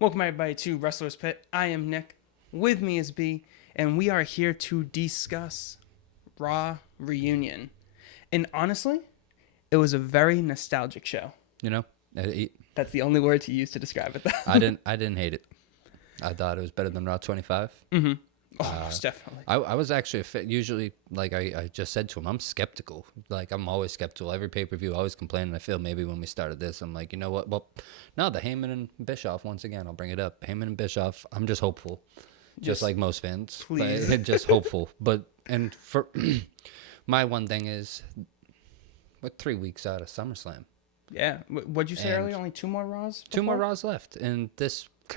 Welcome everybody to Wrestler's Pit. I am Nick. With me is B, and we are here to discuss Raw Reunion. And honestly, it was a very nostalgic show. You know, That's the only word to use to describe it. Though. I didn't hate it. I thought it was better than Raw 25. Mm-hmm. Oh, most definitely. I was actually usually, like I just said to him, I'm skeptical. Like, I'm always skeptical. Every pay-per-view, always complaining. I feel maybe when we started this, I'm like, you know what? Well, no, the Heyman and Bischoff, once again, I'll bring it up. Heyman and Bischoff, I'm just hopeful. Just like most fans. Please. Just hopeful. And for my one thing is, we're 3 weeks out of SummerSlam. Yeah. What'd you say earlier? Only 2 more Raws? Before? 2 more Raws left. And this was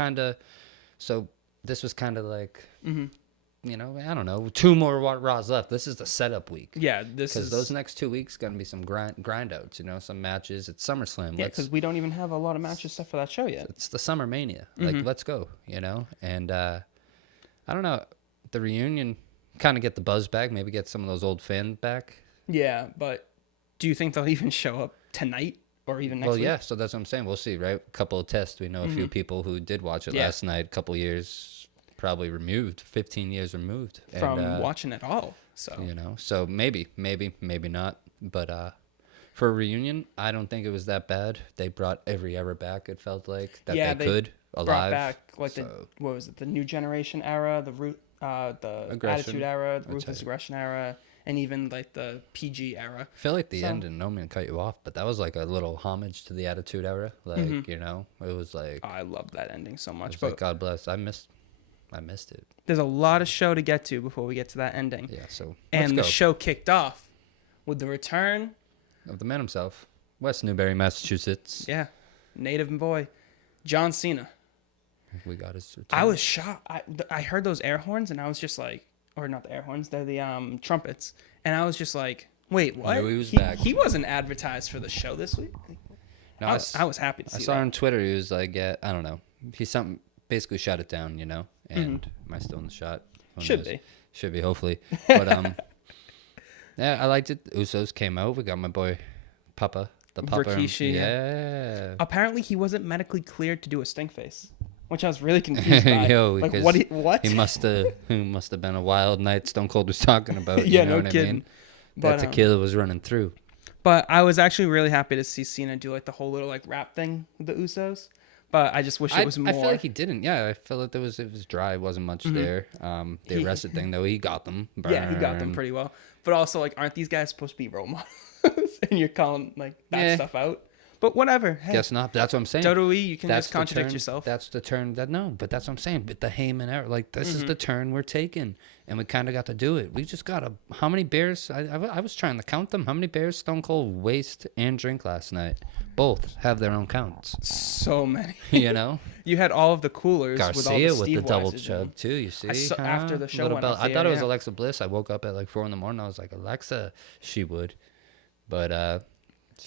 kind of like... Mm-hmm. You know, I don't know. 2 more Raws left. This is the setup week. Yeah, because those next 2 weeks going to be some grind outs. You know, some matches. It's SummerSlam. Yeah, because we don't even have a lot of matches set for that show yet. It's the Summer Mania. Like, let's go. You know, and I don't know. The reunion kind of get the buzz back. Maybe get some of those old fans back. Yeah, but do you think they'll even show up tonight or even next week? Well, yeah. So that's what I'm saying. We'll see, right? A couple of tests. We know a few people who did watch it last night. A couple years. Probably removed, 15 years removed from watching it all. So you know, so maybe not. But for a reunion, I don't think it was that bad. They brought every era back. It felt like that they could alive. Brought back like what was it? The New Generation era, the Attitude era, the Ruthless Aggression era, and even like the PG era. I feel like the end, and no man cut you off, but that was like a little homage to the Attitude era. Like you know, it was like I loved that ending so much. But like, God bless. I missed it. There's a lot of show to get to before we get to that ending. Yeah, so and the show kicked off with the return of the man himself, West Newbury, Massachusetts. Yeah, native boy, John Cena. We got his return. I was shocked. I heard those air horns, and I was just like, or not the air horns, they're the trumpets, and I was just like, wait, what? I knew he was back. He wasn't advertised for the show this week. No, I was happy to see. I saw on Twitter. He was like, yeah, I don't know. He's basically shut it down, you know. And am I still in the shot? Should be, hopefully. But yeah, I liked it. Usos came out. We got my boy Papa, the Papa. Rikishi. Yeah. Apparently, he wasn't medically cleared to do a stink face, which I was really confused by. Yo, like what? He must have been a wild night. Stone Cold was talking about. Yeah, you know no what kidding. I mean? That tequila was running through. But I was actually really happy to see Cena do like the whole little like rap thing with the Usos. But I just wish it was more. I feel like he didn't. Yeah, I feel like it was dry. Wasn't much there. The arrested thing though, he got them. Yeah, he got them pretty well. But also, like, aren't these guys supposed to be role models? And you're calling like that stuff out. But whatever. Hey, guess not. That's what I'm saying. WWE, you can just contradict yourself. That's the turn. But that's what I'm saying. But the Heyman era, like this is the turn we're taking, and we kind of got to do it. We just got how many beers? I was trying to count them. How many beers Stone Cold waste and drink last night? Both have their own counts. So many. You know. You had all of the coolers Garcia with the double chug too. You see, after the show went off I thought it was Alexa Bliss. I woke up at like 4 a.m. I was like, Alexa, she would, but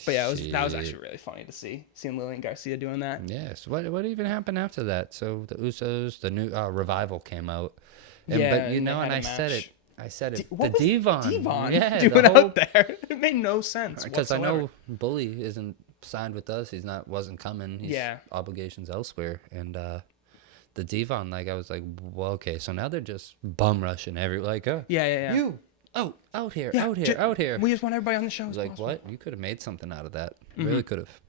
yeah, that was actually really funny to seeing Lillian Garcia doing that. Yes. What even happened after that? So the Usos, the new Revival came out. And, yeah, but you know, and I said it. What the Devon. Yeah, doing out there. It made no sense. Because I know Bully isn't signed with us. Wasn't coming. He's obligations elsewhere. And the Devon, like I was like, well, okay. So now they're just bum rushing yeah. You. Oh, out here. We just want everybody on the show. Like, what? You could have made something out of that. Really could have.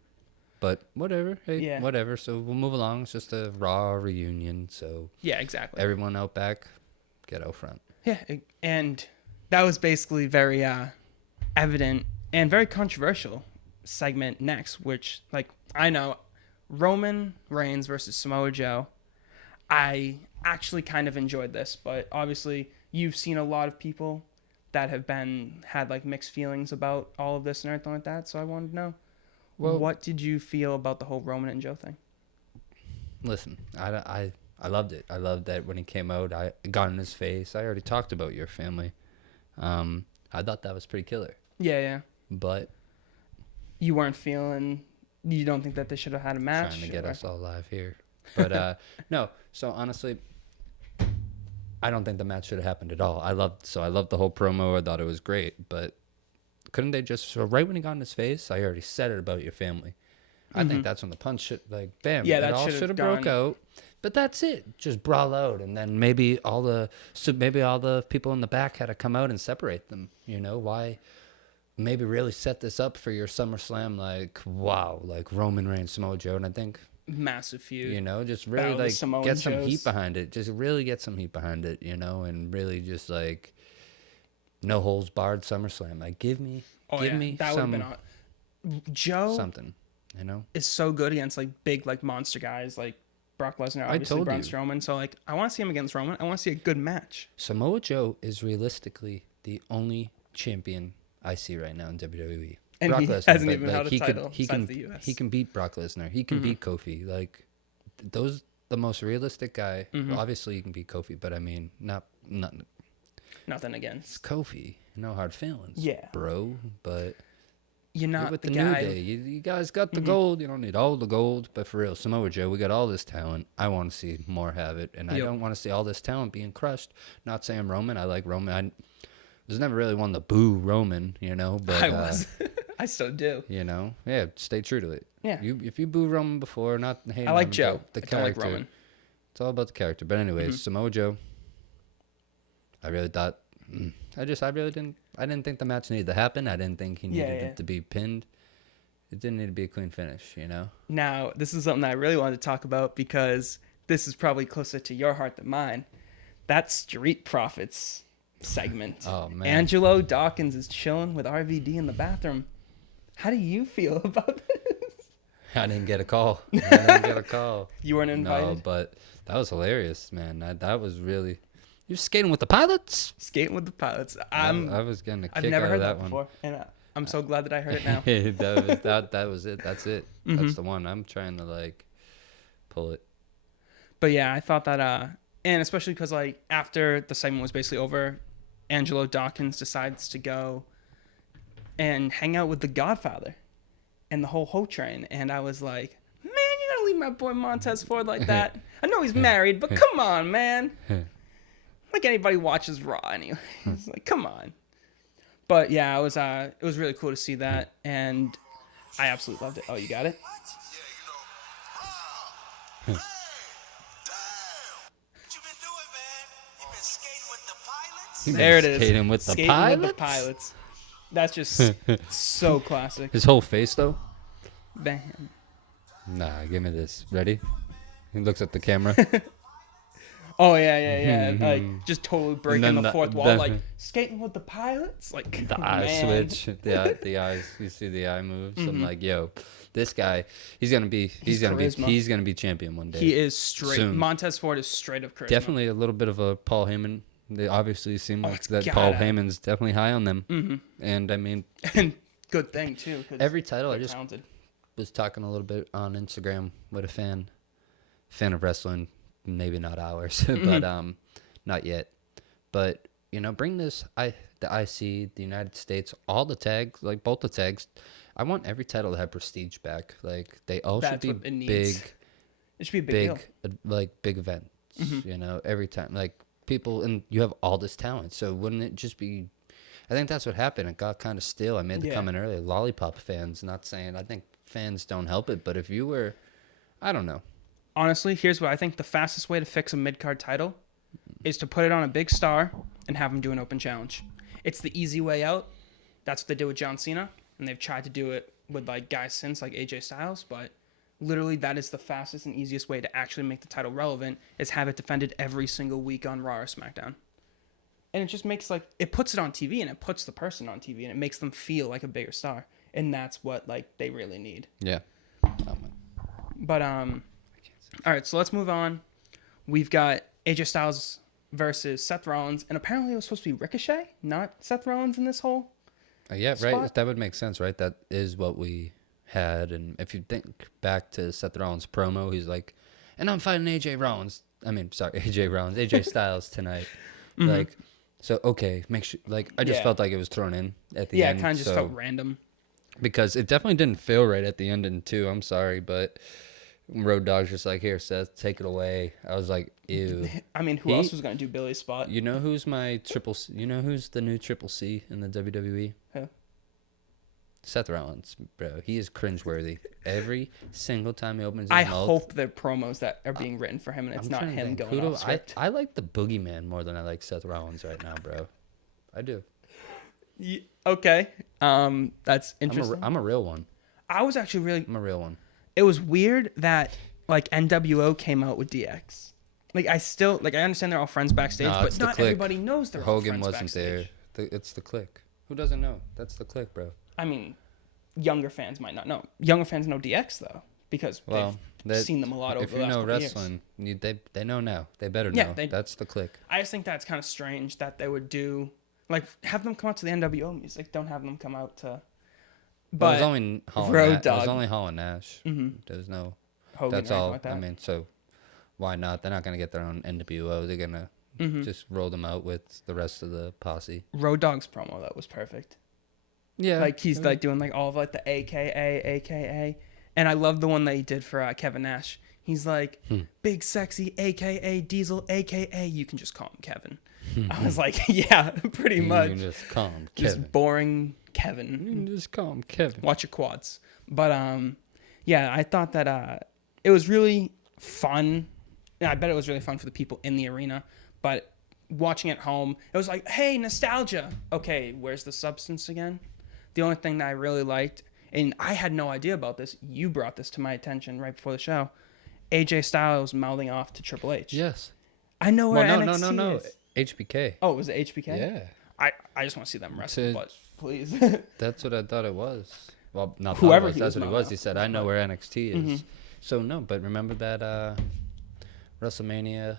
But whatever. Hey, whatever. So we'll move along. It's just a Raw reunion. So yeah, exactly. Everyone out back, get out front. Yeah, and that was basically very evident and very controversial segment next, which, like, I know Roman Reigns versus Samoa Joe. I actually kind of enjoyed this, but obviously you've seen a lot of people that have had like mixed feelings about all of this and everything like that. So I wanted to know, what did you feel about the whole Roman and Joe thing? Listen, I loved it. I loved that when he came out, I got in his face. I already talked about your family. I thought that was pretty killer. Yeah. But you don't think that they should have had a match? Trying to get us all live here. But no, so honestly, I don't think the match should have happened at all. I loved the whole promo. I thought it was great, but couldn't they just, so right when he got in his face, I already said it about your family. I think that's when the punch should, like, bam, Yeah, it that all should've should have broke gone- out. But that's it. Just brawl out, and then maybe all the people in the back had to come out and separate them. You know why? Maybe really set this up for your SummerSlam. Like, wow, like Roman Reigns, Samoa Joe, and I think, Massive feud. you know, just really Battle of the like Samoan get some Joes. heat behind it. Just really get some heat behind it, you know, and really just like no holds barred SummerSlam. Like, give me That would have some been Joe something, you know. is so good against like big like monster guys like Brock Lesnar, I obviously told Braun you. Strowman. So like I want to see him against Roman. I want to see a good match. Samoa Joe is realistically the only champion I see right now in WWE. And Brock he Lesnar, hasn't but, even like, held a he title could, he besides can the US. he can beat Brock Lesnar. He can beat Kofi. Like, those the most realistic guy. Obviously, you can beat Kofi, but I mean, nothing against. Kofi. No hard feelings, Yeah. bro. But You're not with the the guy. New Day, you guys got the gold. You don't need all the gold, but for real, Samoa Joe, we got all this talent. I want to see more have it, and I Yep. don't want to see all this talent being crushed. Not saying Roman. I like Roman. I was never really one to boo Roman, you know. But I was. I still do. you know, yeah, stay true to it. Yeah. If you boo Roman before, not hating I like on him, Joe. but I the don't like character. Roman. It's all about the character. But anyways, Samoa Joe. I really thought. I didn't think the match needed to happen. I didn't think he needed it to be pinned. It didn't need to be a clean finish, you know. Now, this is something that I really wanted to talk about because this is probably closer to your heart than mine. That Street Profits segment. Oh, man. Angelo Dawkins is chilling with RVD in the bathroom. How do you feel about this? I didn't get a call. You weren't No, invited? but that was hilarious, man. That was really. You're skating with the pilots? Skating with the pilots. I was getting a kick I've never out heard of that that one. before, and I'm so glad that I heard it now. that was it. That's it. That's the one. I'm trying to like pull it. But yeah, I thought that, and especially because like after the segment was basically over, Angelo Dawkins decides to go and hang out with the Godfather and the whole Ho Train, and I was like, man, you gotta leave my boy Montez Ford like that. I know he's married, but come on, man. Like anybody watches Raw anyway. It's like, come on. But yeah, it was really cool to see that, and I absolutely loved it. Oh, you got it? There it is. Skating with the Skating pilots? with the pilots. That's just so classic. His whole face though. Bam. Nah, give me this. Ready? He looks at the camera. Oh yeah. Like just totally breaking then the the- fourth wall, the- like skating with the pilots. Like The eye man. switch. The eyes. You see the eye moves. I'm like, yo, this guy. He's gonna be champion one day. He is straight. Soon. Montez Ford is straight up charisma. Definitely a little bit of a Paul Heyman. They obviously seem like it's that gotta. Paul Heyman's definitely high on them. And I mean, And good thing too. 'Cause every title. I they're just talented. was talking a little bit on Instagram with a fan of wrestling, maybe not ours, but not yet. But you know, bring this the IC, the United States, all the tags, like both the tags. I want every title to have prestige back. Like they all That's should what be it needs. big, It should be a big deal. like big events. You know, every time, like people, and you have all this talent. So wouldn't it just be? I think that's what happened. It got kind of stale. I made the comment earlier. Lollipop fans, not saying I think fans don't help it, but if you were, I don't know. Honestly, here's what I think: the fastest way to fix a mid-card title is to put it on a big star and have him do an open challenge. It's the easy way out. That's what they did with John Cena, and they've tried to do it with like guys since, like AJ Styles. But literally, that is the fastest and easiest way to actually make the title relevant: is have it defended every single week on Raw or SmackDown. And it just makes like it puts it on TV, and it puts the person on TV, and it makes them feel like a bigger star. And that's what like they really need. Yeah. But all right, so let's move on. We've got AJ Styles versus Seth Rollins, and apparently it was supposed to be Ricochet, not Seth Rollins in this whole. Yeah, spot. right. That would make sense, right? That is what we had. And if you think back to Seth Rollins' promo, he's like, "And I'm fighting AJ Rollins. I mean, sorry, AJ Rollins, AJ Styles tonight." Like, so okay, make sure. Like, I just felt like it was thrown in at the end. Yeah, it kind of just felt random. Because it definitely didn't feel right at the end, and too. I'm sorry, but Road Dogg's just like, "Here, Seth, take it away." I was like, "Ew." I mean, who else was gonna do Billy's spot? You know who's my triple? You know who's the new Triple C in the WWE? Who? Seth Rollins, bro, he is cringeworthy. Every single time he opens his I mouth. hope they're promos that are being written for him and it's I'm not trying to him think. going Who do off script. I like the Boogeyman more than I like Seth Rollins right now, bro. I do. Okay. That's interesting. I'm a real one. I was actually really. I'm a real one. It was weird that like NWO came out with DX. Like I still like I understand they're all friends backstage, No, but it's the not Clique. everybody knows they're all Hogan friends wasn't backstage. there. It's the Clique. Who doesn't know? That's the Clique, bro. I mean, younger fans might not know. Younger fans know DX though because they've seen them a lot over the last couple years. If you know wrestling, they know now. They better know. Yeah, That's the Clique. I just think that's kind of strange that they would do like have them come out to the NWO music. Don't have them come out to. But Well, it was only Road Dogg. It was only Hall and Nash. Mm-hmm. There's no. Hogan That's or anything all. like that. I mean, so why not? They're not gonna get their own NWO. They're gonna just roll them out with the rest of the posse. Road Dogg's promo that was perfect. Yeah, Like he's like doing like all of like the AKA, and I love the one that he did for Kevin Nash. He's like big sexy AKA Diesel AKA you can just call him Kevin. I was like, yeah, pretty much. You can just call him Kevin. Just boring You Kevin. can just call him Kevin. Watch your quads. But yeah, I thought that it was really fun. And I bet it was really fun for the people in the arena. But watching at home, it was like, hey, nostalgia. Okay, where's the substance again? The only thing that I really liked, and I had no idea about this, you brought this to my attention right before the show. AJ Styles mouthing off to Triple H. Yes. I know where Well, NXT no. is. HBK. Oh, was it HBK? Yeah. I just want to see them wrestle, but please. That's what I thought it was. Well, not Whoever thought it was. he That's was what it mouthing was. He said, "I know where NXT is." Mm-hmm. So no, but remember that WrestleMania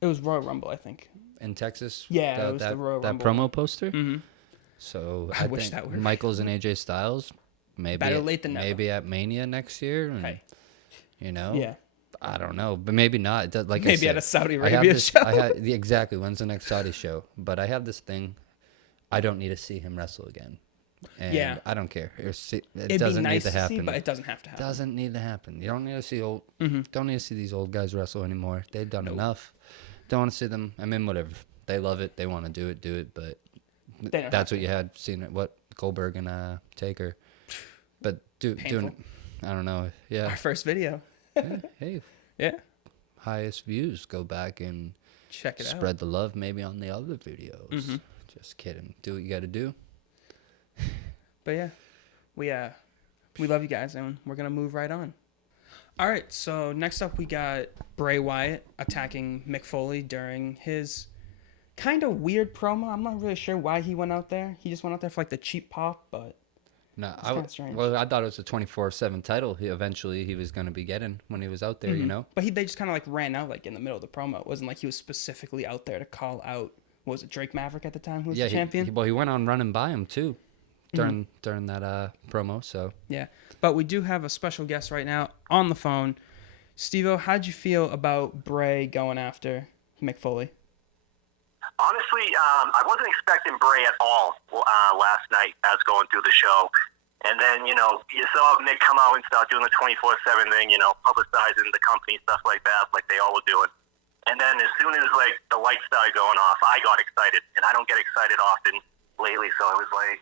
It was Royal Rumble, I think. in Texas? Yeah, it was that, the Royal that Rumble promo poster. Mm-hmm. So I I wish think that were- Michaels and AJ Styles maybe Better late than never. maybe at Mania next year. And, Hey. you know, Yeah. I don't know, but maybe not. It does- Like I Maybe said, at a Saudi I have Arabia this- show. Exactly. When's the next Saudi show? But I have this thing. I don't need to see him wrestle again. And Yeah. I don't care. It It'd doesn't be nice need to happen. see, but it doesn't have to happen. Doesn't need to happen. You don't need to see Mm-hmm. don't need to see these old guys wrestle anymore. They've done enough. Don't want to see them. I mean, whatever. They love it. They want to do it. But They don't that's have what you had seen. What Goldberg and Taker. But doing. Painful. I don't know. Our Yeah. first video. Hey, Yeah. highest views. Go back and Check it out. spread the love. Maybe on the other videos. Mm-hmm. Just kidding. Do what you got to do. But yeah, we love you guys, and we're gonna move right on. All right, so next up we got Bray Wyatt attacking Mick Foley during his kind of weird promo. I'm not really sure why he went out there. He just went out there for like the cheap pop, but No, kinda strange. well, I thought it was a 24/7 title. He was going to be getting when he was out there. You know. but they just kind of like ran out like in the middle of the promo. It wasn't like he was specifically out there to call out. What was it Drake Maverick at the time who was the champion? He went on running by him too during that promo. So Yeah, but we do have a special guest right now on the phone. Steve-O, how'd you feel about Bray going after Mick Foley? Honestly, I wasn't expecting Bray at all last night as going through the show. And then, you saw Mick come out and start doing the 24/7 thing, publicizing the company, stuff like that, like they all were doing. And then as soon as, the lights started going off, I got excited. And I don't get excited often lately, so I was like,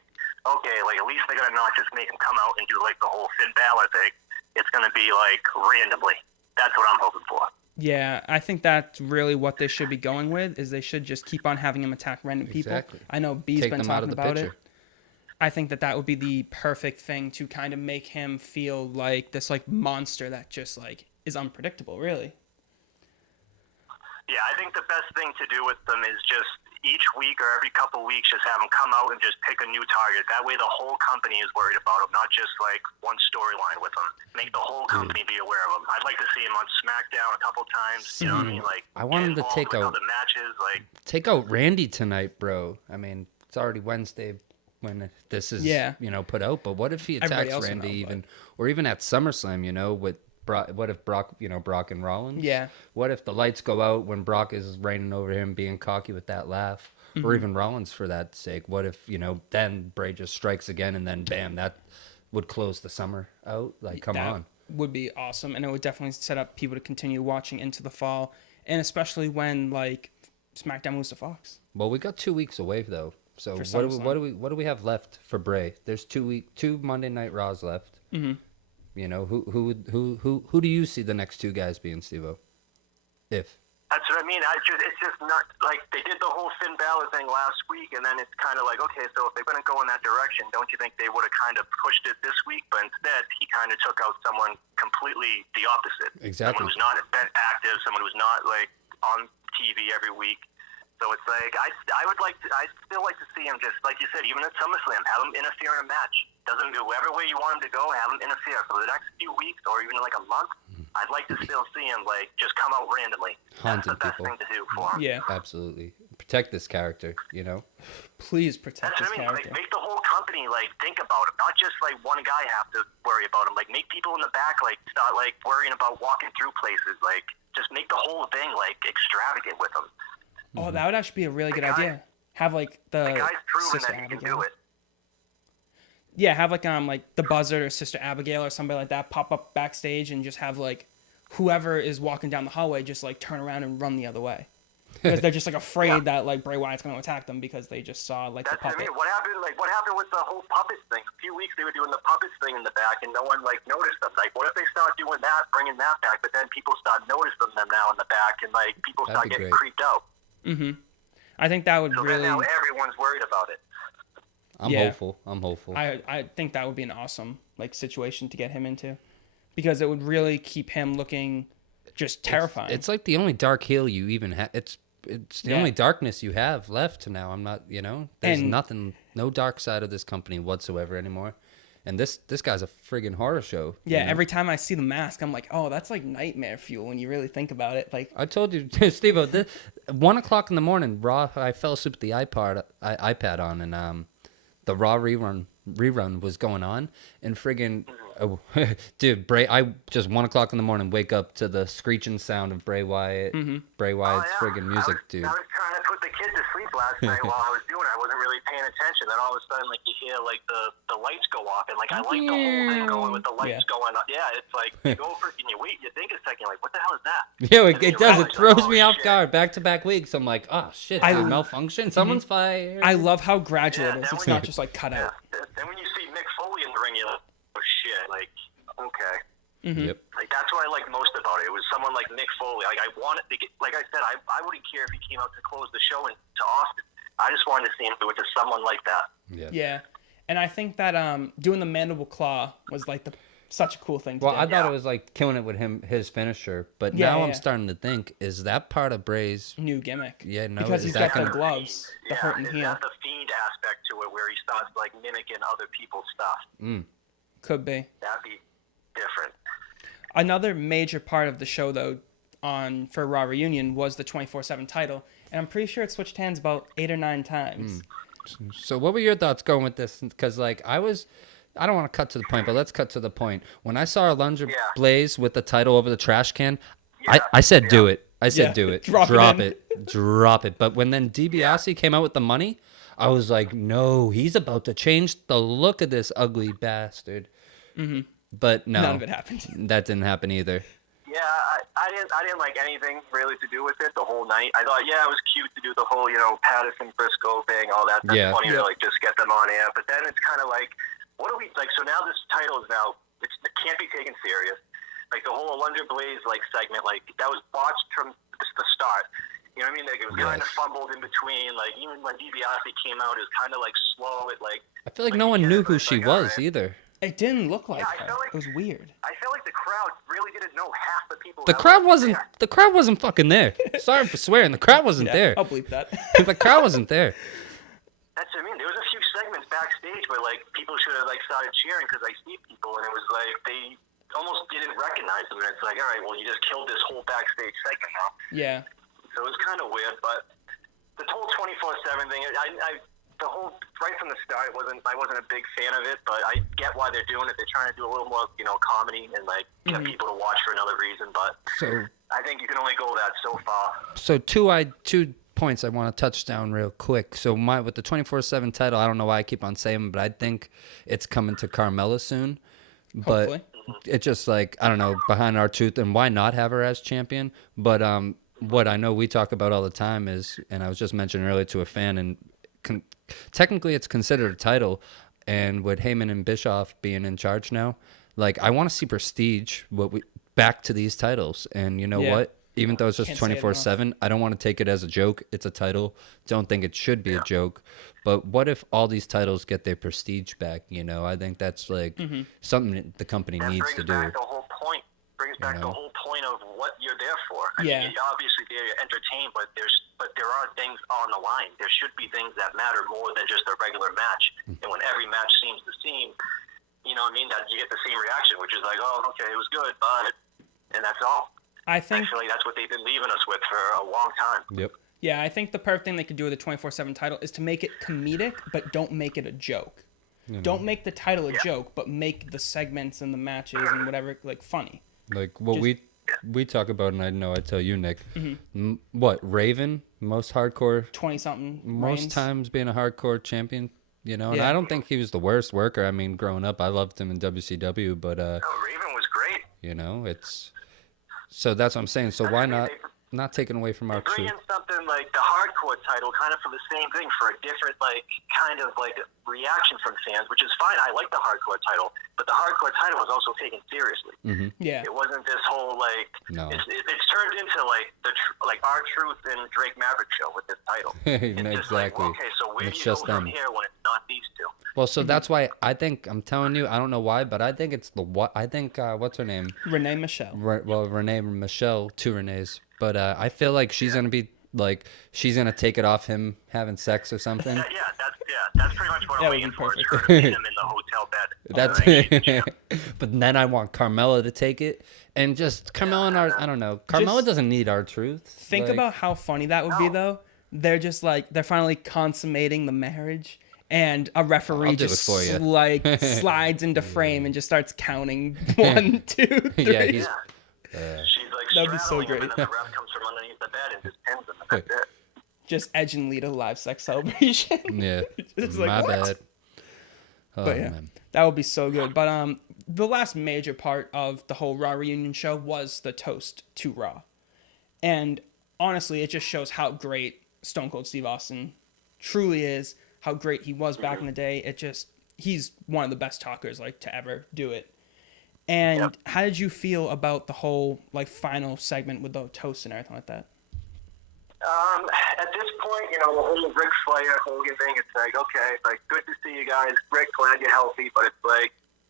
okay, at least they're going to not just make him come out and do, the whole Finn Balor thing. It's going to be, randomly. That's what I'm hoping for. Yeah, I think that's really what they should be going with, is they should just keep on having him attack random people. Exactly. I know B's Take been them out of talking the about picture. it. I think that would be the perfect thing to kind of make him feel like this, monster that just, is unpredictable, really. Yeah, I think the best thing to do with them is just each week or every couple weeks just have them come out and just pick a new target. That way the whole company is worried about them, not just one storyline with them. Make the whole company be aware of them. I'd like to see him on SmackDown a couple times, you know what I mean? I want him to take out the matches, take out Randy tonight, bro. I mean, it's already Wednesday when this is put out. But what if he Everybody attacks else will Randy know, or even at SummerSlam? with what if Brock and Rollins? Yeah. What if the lights go out when Brock is reigning over him, being cocky with that laugh, or even Rollins for that sake? What if then Bray just strikes again, and then bam, that would close the summer out? Come on. Would be awesome, and it would definitely set up people to continue watching into the fall, and especially when SmackDown moves to Fox. Well, we got 2 weeks away though So for what do we have left for Bray? There's two Monday Night Raws left. Mm-hmm. You know, who do you see the next two guys being, Steve-O? If That's what I mean. It's just not like they did the whole Finn Balor thing last week, and then it's kind of like, okay, so if they're going to go in that direction, don't you think they would have kind of pushed it this week? But instead, he kind of took out someone completely the opposite. Exactly. Someone who's not active, someone who's not like on TV every week. So it's like I'd still like to see him, just like you said, even at SummerSlam, have him interfere in a match. Doesn't do whatever way you want him to go, have him interfere for the next few weeks or even like a month. I'd like to still see him like just come out randomly. Haunting That's the best people. thing to do for him. Yeah. absolutely protect this character, you know. Please protect That's this what I mean. character. Like, make the whole company like think about him, not just like one guy have to worry about him. Like make people in the back like start like worrying about walking through places. Like just make the whole thing like extravagant with him. Oh, that would actually be a really good idea. Have like The the guy's proven Sister that he can Abigail. do it. Yeah, have like the Buzzard or Sister Abigail or somebody like that pop up backstage and just have like whoever is walking down the hallway just like turn around and run the other way. Because they're just like afraid that like Bray Wyatt's going to attack them because they just saw like That's the puppet. what I mean. What happened with the whole puppets thing? A few weeks they were doing the puppets thing in the back, and no one like noticed them. Like, what if they start doing that, bringing that back, but then people start noticing them now in the back, and like people That'd start be getting great. creeped out. Mm-hmm. I think that would So really. then now everyone's worried about it. I'm Yeah. hopeful. I'm hopeful. I think that would be an awesome like situation to get him into, because it would really keep him looking just terrifying. It's like the only dark heel you even have. It's the Yeah. only darkness you have left now. I'm not, there's And- nothing, no dark side of this company whatsoever anymore. And this guy's a friggin' horror show. yeah. you know? Every time I see the mask, I'm like, oh, that's like nightmare fuel when you really think about it. Like, I told you, Steve-O, 1 o'clock in the morning, Raw, I fell asleep with the iPad on, and the Raw rerun was going on, and friggin', dude, I just 1 o'clock in the morning wake up to the screeching sound of Bray Wyatt's friggin' music, dude. I was trying to put the kid to sleep last night while I was doing it. I wasn't really paying attention. Then all of a sudden, like, you hear, like, the lights go off. And, like, I like the whole thing going with the lights going on. Yeah, it's like, you go for it and you wait. You think a second, like, what the hell is that? Yo, And then it you does. realize, It throws oh, me off shit. guard back-to-back weeks. I'm like, oh, shit, I- dude, malfunction? Someone's fired. I love how gradual Yeah, it is. that It's when not you- just like cut Yeah. out. Then when you see Mick Foley in the ring, you're like, oh, shit. Like, okay. Yep. Like, that's what I like most about it. It was someone like Mick Foley. Like, I wanted to get, like I said, I wouldn't care if he came out to close the show to Austin. I just wanted to see him do it to someone like that. Yeah. Yeah, and I think that doing the mandible claw was like such a cool thing to Well, do. I thought it was like killing it with his finisher, but Yeah, now I'm yeah. starting to think, is that part of Bray's? New gimmick. Yeah, no, because is he's that got the gonna- gloves, the Yeah, hurt and is heal. that the fiend aspect to it where he starts, like, mimicking other people's stuff? Could be. That'd be different. Another major part of the show, though, for Raw Reunion was the 24/7 title, and I'm pretty sure it switched hands about 8 or 9 times. So what were your thoughts going with this? Because like I don't want to cut to the point, but let's cut to the point. When I saw Alundra Blaze with the title over the trash can, I said do it. I said Yeah. do it. Drop it Drop it. But when then DiBiase came out with the money, I was like, no, he's about to change the look of this ugly bastard. Mm-hmm. But no, None of it happened. That didn't happen either. Yeah, I didn't like anything really to do with it the whole night. I thought, yeah, it was cute to do the whole, Patterson, Briscoe thing, all that. That's Yeah. funny Yeah. to, like, just get them on air. But then it's kind of like, what do we, like, so now this title is now, it can't be taken serious. Like, the whole Alundra Blaze, like, segment, like, that was botched from the start. You know what I mean? Like, it was kind of fumbled in between. Like, even when DiBiase came out, it was kind of, like, slow. It, like, I feel like like, no one yeah, knew but who it's she like, was alright. either. It didn't look like Yeah, I her. felt like- It was weird. I feel like the crowd really didn't know half the people. The that crowd were wasn't. there. The crowd wasn't fucking there. Sorry for swearing. The crowd wasn't Yeah, there. I'll bleep that. The crowd wasn't there. That's what I mean. There was a few segments backstage where, like, people should have, like, started cheering because I see people, and it was like they almost didn't recognize them. And it's like, all right, well, you just killed this whole backstage segment now. Yeah. So it was kind of weird, but the whole 24/7 thing, the whole right from the start, I wasn't a big fan of it, but I get why they're doing it. They're trying to do a little more, comedy and, like, get people to watch for another reason. But So I think you can only go that so far. So two points I want to touch down real quick. So with the 24/7 title, I don't know why I keep on saying them, but I think it's coming to Carmella soon. But Hopefully. it's just like, I don't know, behind our truth, and why not have her as champion? But what I know we talk about all the time is, and I was just mentioning earlier to a fan, and technically it's considered a title, and with Heyman and Bischoff being in charge now, like I want to see prestige back to these titles. And you know what? Even though it's just Can't say it 24/7, I don't want to take it as a joke. It's a title. Don't think it should be a joke. But what if all these titles get their prestige back? You know, I think that's like something that the company needs to do. Brings back the whole point of what you're there for. I mean, you're obviously there to entertain, but there are things on the line. There should be things that matter more than just a regular match. And when every match seems the same, you know what I mean, that you get the same reaction, which is like, oh, okay, it was good, but, and that's all. I think actually that's what they've been leaving us with for a long time. Yep. Yeah, I think the perfect thing they could do with a 24/7 title is to make it comedic, but don't make it a joke. Don't make the title a joke, but make the segments and the matches and whatever like funny. Like what we talk about, and I know I tell you, Nick, what Raven, most hardcore, 20-something, most reigns. times being a hardcore champion, you know. And I don't think he was the worst worker. I mean, growing up, I loved him in WCW, but Raven was great. you know, it's so that's what I'm saying. So why not taking away from our bring truth? in something like the hardcore title, kind of for the same thing, for a different kind of reaction from fans, which is fine. I like the hardcore title, but the hardcore title was also taken seriously. Yeah, it wasn't this whole No. It's turned into our truth and Drake Maverick show with this title. It's just like, Exactly. okay, so where It's do you go just from them. here when it's not these two? Well, so that's why I think I'm telling you. I don't know why, but I think it's I think what's her name? Renee Michelle. Renee Michelle, two Renees. But I feel like she's gonna be she's gonna take it off him having sex or something. That's pretty much what That I'm would be waiting for. Is perfect. her to meet him in the hotel bed. That's But then I want Carmella to take it, and just Carmella and I don't know. Carmella doesn't need our truth. Think about how funny that would be, though. They're just they're finally consummating the marriage, and a referee I'll do just it for you. slides into frame and just starts counting 1, 2, 3. Yeah, he's. She's That'd be so straddling him, great. and then the ref comes from underneath the bed and just pins him, and that's it. Just Edge and Lita live sex celebration. Yeah, It's my what? bad. Oh, But yeah, man. that would be so good. But the last major part of the whole Raw reunion show was the toast to Raw, and honestly, it just shows how great Stone Cold Steve Austin truly is. How great he was back in the day. He's one of the best talkers to ever do it. And how did you feel about the whole final segment with the toast and everything like that? At this point, the whole Ric Flair Hogan thing, it's okay, good to see you guys. Rick, glad you're healthy, but it's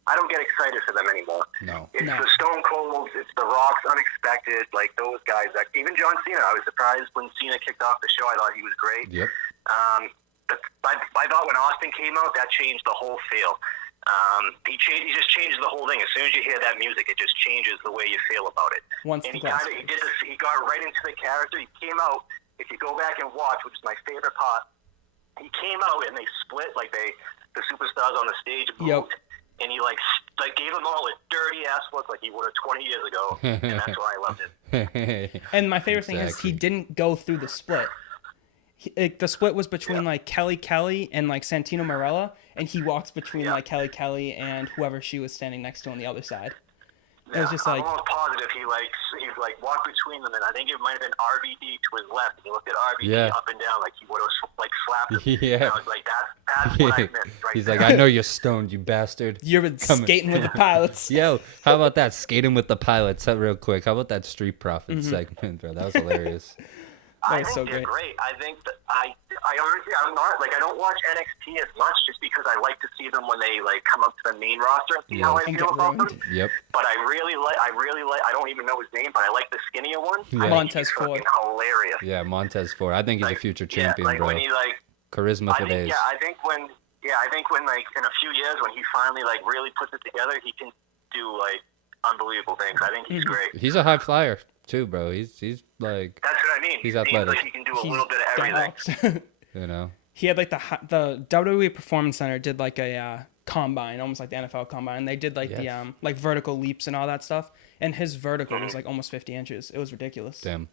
I don't get excited for them anymore. No. It's the Stone Colds, it's the Rocks, unexpected, those guys. Even John Cena, I was surprised when Cena kicked off the show. I thought he was great. Yep. But I thought when Austin came out, that changed the whole feel. He just changes the whole thing. As soon as you hear that music, it just changes the way you feel about it. He did this. He got right into the character. He came out. If you go back and watch, which is my favorite part, he came out and they split the superstars on the stage moved, and he gave them all a dirty ass look like he would have 20 years ago, and that's why I loved it. And my favorite thing is he didn't go through the split. The split was between Kelly and Santino Marella, and he walks between Kelly and whoever she was standing next to on the other side. It was just I'm almost positive he walked between them, and I think it might have been RVD to his left. And he looked at RVD up and down like he would have slapped him. Yeah. And I was that's what I meant. Right He's there. I know you're stoned, you bastard. You've been skating with the pilots. Yo, how about that? Skating with the pilots, real quick. How about that Street Profits segment, bro? That was hilarious. I think they're great. I think that I honestly, I'm not I don't watch NXT as much just because I like to see them when they come up to the main roster and see how I feel about them. Yep. But I really like. I don't even know his name, but I like the skinnier one. Yeah. Montez Ford. Hilarious. Yeah, Montez Ford. I think he's a future champion, bro. When he Charisma for days. I think when in a few years when he finally really puts it together, he can do unbelievable things. I think he's great. He's a high flyer too, bro. He's That's what I mean. He's he athletic. Seems he can do a little bit of everything. You know. He had the WWE Performance Center did a combine, almost like the NFL combine. They did the vertical leaps and all that stuff, and his vertical was almost 50 inches. It was ridiculous. Damn.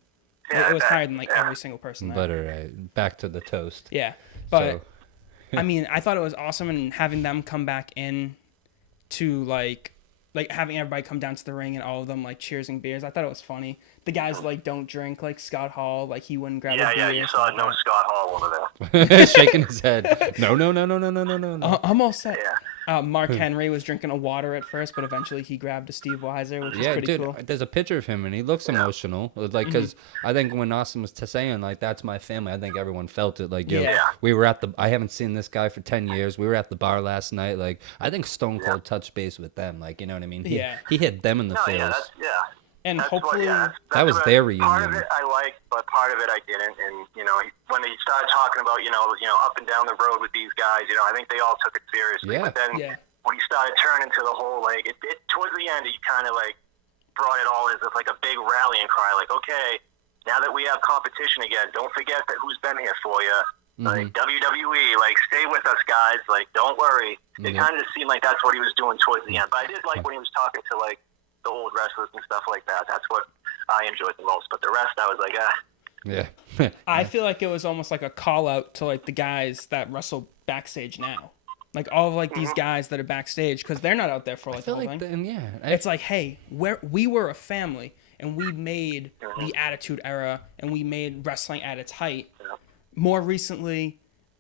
It was higher than every single person there. But all right, back to the toast. Yeah, but I mean, I thought it was awesome, and having them come back in to like having everybody come down to the ring and all of them like cheersing beers. I thought it was funny. The guys like don't drink, like Scott Hall, like he wouldn't grab a beer. Yeah, you saw like no that. Scott Hall over there. Shaking his head. No, no, no, no, no, no, no, no, no. I'm all set. Yeah. Mark Henry was drinking a water at first, but eventually he grabbed a Steve Weiser, which is pretty dude, cool. there's a picture of him and he looks emotional. Like, because I think when Austin was saying, like, that's my family, I think everyone felt it. Like, yo, Yeah. we were I haven't seen this guy for 10 years. We were at the bar last night. Like, I think Stone Cold touched base with them. Like, you know what I mean? He hit them in the No, feels. And That's hopefully, That was their reunion. Part of it I liked, but part of it I didn't. And when they started talking about up and down the road with these guys, I think they all took it seriously. Yeah. But then when he started turning to the whole it towards the end, he kind of brought it all as like a big rallying cry. Like, okay, now that we have competition again, don't forget that who's been here for you. Like WWE, stay with us, guys. Don't worry. It kind of seemed like that's what he was doing towards the end. But I did like when he was talking to the old wrestlers and stuff like that. That's what I enjoyed the most. But the rest, I was like, Yeah. I feel like it was almost like a call out to like the guys that wrestle backstage now, like all of these guys that are backstage because they're not out there for I the feel whole like, thing. I It's like, hey, we were a family and we made the Attitude Era and we made wrestling at its height. More recently,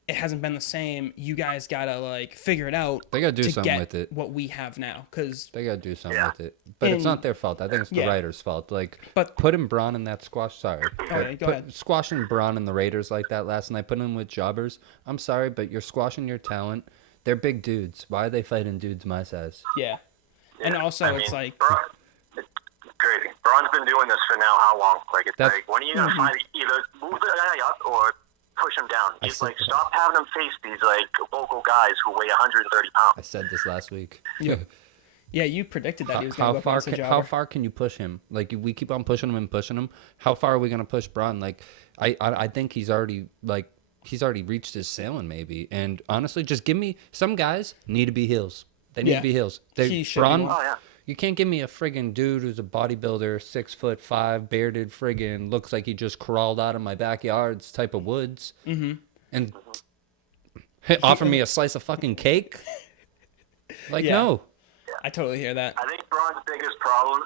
it hasn't been the same. You guys gotta figure it out. They gotta do to something get with it. What we have now, because They gotta do something with it. But it's not their fault. I think it's the writer's fault. But- putting Braun in that squash. Sorry. Go ahead. Squashing Braun and the Raiders like that last night, putting him with jobbers. I'm sorry, but you're squashing your talent. They're big dudes. Why are they fighting dudes my size? yeah. And also, it's like, it's crazy. Braun's been doing this for now how long? That's- When are you gonna find either move the guy up or push him down? It's stop having him face these local guys who weigh 130 pounds. I said this last week. yeah, you predicted that he was gonna go against a jobber. How far can you push him? We keep on pushing him and pushing him. How far are we gonna push Braun? I think he's already reached his ceiling maybe. And honestly, just give me some guys need to be heels. They need to be heels. He should be Braun. one. Oh yeah. You can't give me a friggin' dude who's a bodybuilder, 6'5", bearded, friggin' looks like he just crawled out of my backyard's type of woods, and offer me a slice of fucking cake. No. I totally hear that. I think Braun's biggest problem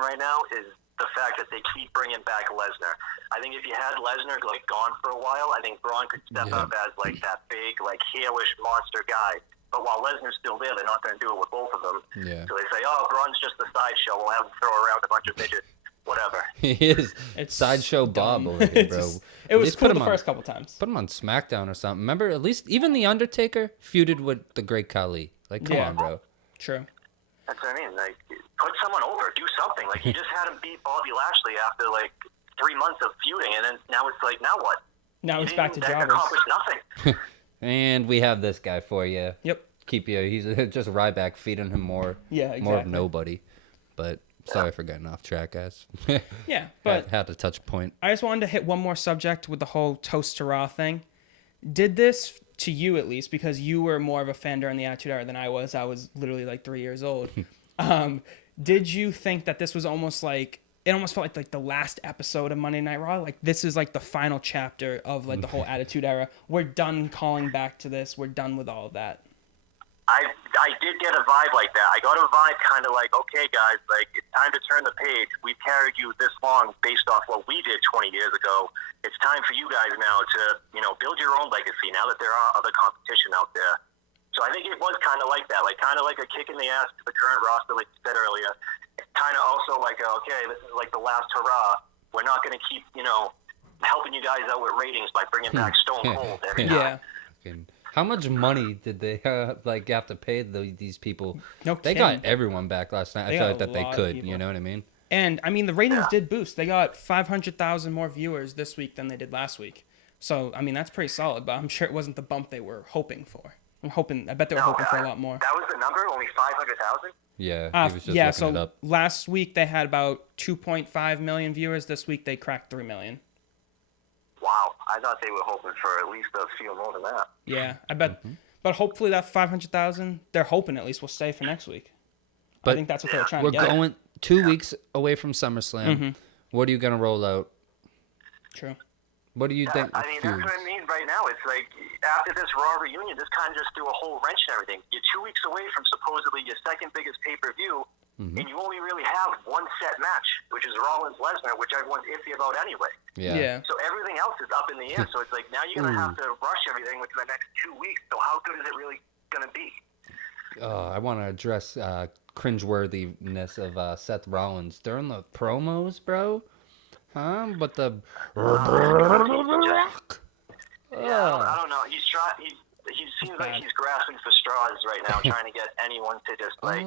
right now is the fact that they keep bringing back Lesnar. I think if you had Lesnar gone for a while, I think Braun could step up as that big heelish monster guy. But while Lesnar's still there, they're not going to do it with both of them. Yeah. So they say, oh, Braun's just a sideshow. We'll have him throw around a bunch of midgets. Whatever. He is. It's Sideshow Bob dumb. over here, bro. It was cool the first couple times. Put him on SmackDown or something. Remember, at least even The Undertaker feuded with the Great Khali. Come on, bro. True. That's what I mean. Put someone over. Do something. You just had him beat Bobby Lashley after 3 months of feuding, and then now it's now what? Now he's back to That jobbers. accomplished nothing. And we have this guy for you. Yep. Keep you. He's just Ryback feeding him more. Yeah, More of exactly. nobody. But sorry for getting off track, guys. Yeah, but had to touch a point. I just wanted to hit one more subject with the whole Toast to Raw thing. Did this, to you at least, because you were more of a fan during the Attitude Era than I was literally 3 years old. Did you think that this was almost it almost felt like the last episode of Monday Night Raw? This is the final chapter of the whole Attitude Era. We're done calling back to this. We're done with all of that. I did get a vibe like that. I got a vibe kind of okay, guys, it's time to turn the page. We've carried you this long based off what we did 20 years ago. It's time for you guys now to, build your own legacy now that there are other competition out there. So I think it was kind of like that, kind of like a kick in the ass to the current roster, like you said earlier. Kind of also okay, this is the last hurrah. We're not going to keep, helping you guys out with ratings by bringing back Stone Cold every time. Yeah. How much money did they have to pay these people? No They kidding. got everyone back last night. They I feel got like that a they lot of could. people. You know what I mean? And, the ratings did boost. They got 500,000 more viewers this week than they did last week. So, that's pretty solid, but I'm sure it wasn't the bump they were hoping for. I bet they were hoping for a lot more. That was the number, only 500,000? Yeah. He was just yeah, looking it so up. last week they had about 2.5 million viewers. This week they cracked 3 million. Wow, I thought they were hoping for at least a few more than that. Yeah, I bet. But hopefully that 500,000, they're hoping at least will stay for next week. I But think that's what they were trying We're to get. going 2 weeks away from SummerSlam. What are you going to roll out? True. What do you think? I mean, that's what I mean right now. It's like, after this Raw reunion, this kind of just threw a whole wrench in everything. You're 2 weeks away from supposedly your second biggest pay-per-view, and you only really have one set match, which is Rollins-Lesnar, which everyone's iffy about anyway. Yeah. So everything else is up in the air. So it's like, now you're going to have to rush everything within the next 2 weeks. So how good is it really going to be? I want to address cringeworthiness of Seth Rollins during the promos, bro. Huh? But the Yeah, I don't know. He seems like he's grasping for straws right now, trying to get anyone to just be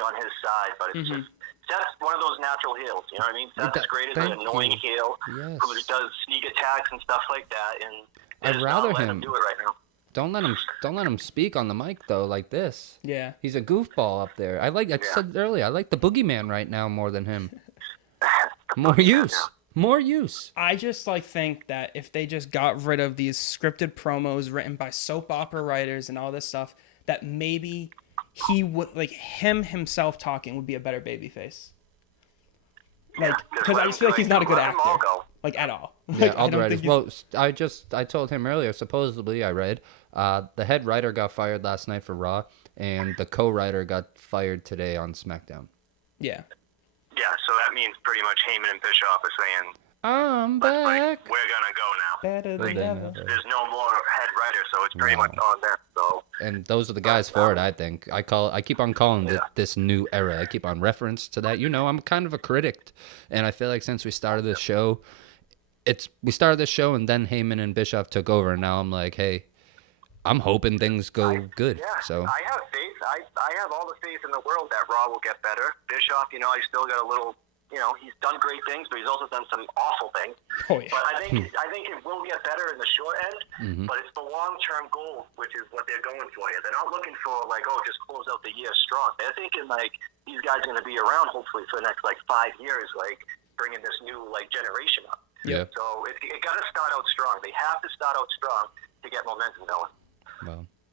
on his side. But it's just Seth's one of those natural heels. You know what I mean? Seth is great as an annoying heel who does sneak attacks and stuff like that. And I'd rather him do it right now. Don't let him speak on the mic though like this. Yeah. He's a goofball up there. I said earlier, I like the boogeyman right now more than him. More use. I just think that if they just got rid of these scripted promos written by soap opera writers and all this stuff, that maybe he would himself talking would be a better babyface. Because I just feel like he's not a good actor, at all. Yeah, all the writers. Well, I told him earlier. Supposedly, I read the head writer got fired last night for Raw, and the co-writer got fired today on SmackDown. Yeah. Yeah, so that means pretty much Heyman and Bischoff are saying, I'm back. we're going to go now. Better than ever. There's no more head writer, so it's pretty much on them. So. And those are the guys for it, I think. I keep on calling it this new era. I keep on reference to that. I'm kind of a critic. And I feel like since we started this show, and then Heyman and Bischoff took over. And now I'm like, hey, I'm hoping things go good. Yeah, So I have faith. I have all the faith in the world that Raw will get better. Bischoff, he's still got a little, he's done great things, but he's also done some awful things. Oh, yeah. But I think it will get better in the short end, but it's the long-term goal, which is what they're going for here. They're not looking for, just close out the year strong. They're thinking, these guys are going to be around, hopefully, for the next, 5 years, bringing this new, generation up. Yeah. So it got to start out strong. They have to start out strong to get momentum going.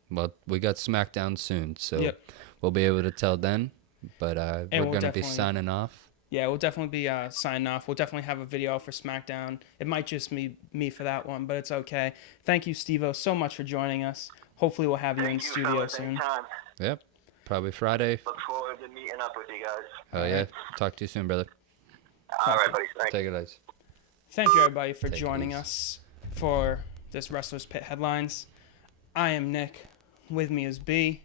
Well, we got SmackDown soon, so we'll be able to tell then. But we're going to be signing off. Yeah, we'll definitely be signing off. We'll definitely have a video for SmackDown. It might just be me for that one, but it's okay. Thank you, Steve-O, so much for joining us. Hopefully we'll have you in studio soon. Anytime. Yep, probably Friday. Look forward to meeting up with you guys. Oh, yeah. Talk to you soon, brother. All right, buddy. Thanks. Take it easy. Thank you, everybody, for joining us for this Wrestlers Pit Headlines. I am Nick. With me is B.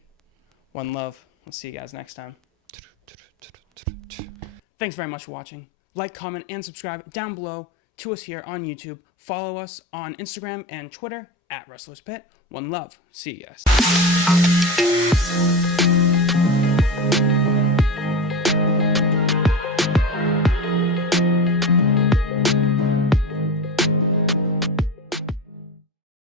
One love. We'll see you guys next time. Thanks very much for watching. Like, comment, and subscribe down below to us here on YouTube. Follow us on Instagram and Twitter at Wrestlers Pit. One love. See you guys.